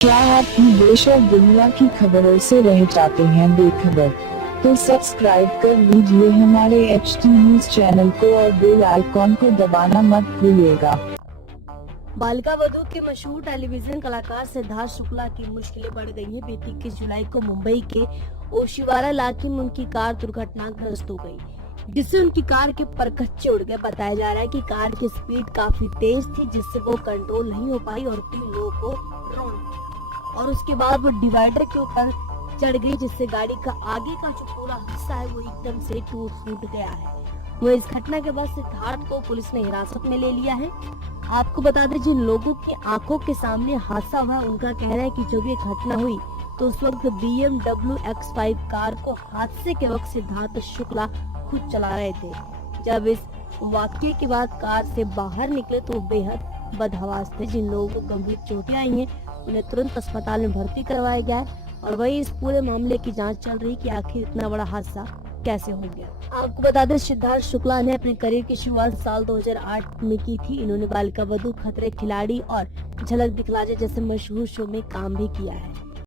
क्या आप भी देश और दुनिया की खबरों से रह जाते हैं बेखबर? तो सब्सक्राइब कर लीजिए हमारे HT न्यूज चैनल को और बेल आइकॉन को दबाना मत भूलिएगा। बालिका वधू के मशहूर टेलीविजन कलाकार सिद्धार्थ शुक्ला की मुश्किलें बढ़ गई हैं। बीती 21 जुलाई को मुंबई के ओशिवारा इलाके में उनकी कार दुर्घटनाग्रस्त हो गई, जिससे उनकी कार के परखच्चे उड़ गए। बताया जा रहा है कि कार की स्पीड काफी तेज थी, जिससे वो कंट्रोल नहीं हो पाई और 3 लोगों को रौंद दिया। और उसके बाद वो डिवाइडर के ऊपर चढ़ गई, जिससे गाड़ी का आगे का जो पूरा हिस्सा है वो एकदम से टूट फूट गया है। वो इस घटना के बाद सिद्धार्थ को पुलिस ने हिरासत में ले लिया है। आपको बता दें, जिन लोगों की आंखों के सामने हादसा हुआ, उनका कहना है कि जब ये घटना हुई तो उस वक्त BMW X5 कार को हादसे के वक्त सिद्धार्थ शुक्ला खुद चला रहे थे। जब इस वाकये के बाद कार से बाहर निकले तो बेहद बदहवास थे। जिन लोगों को गंभीर चोटें आई हैं उन्हें तुरंत अस्पताल में भर्ती करवाया गया है और वही इस पूरे मामले की जांच चल रही कि आखिर इतना बड़ा हादसा कैसे हो गया। आपको बता दें, सिद्धार्थ शुक्ला ने अपने करियर की शुरुआत साल 2008 में की थी। इन्होंने बालिका वधू, खतरे खिलाड़ी और झलक दिखला जा जैसे मशहूर शो में काम भी किया है।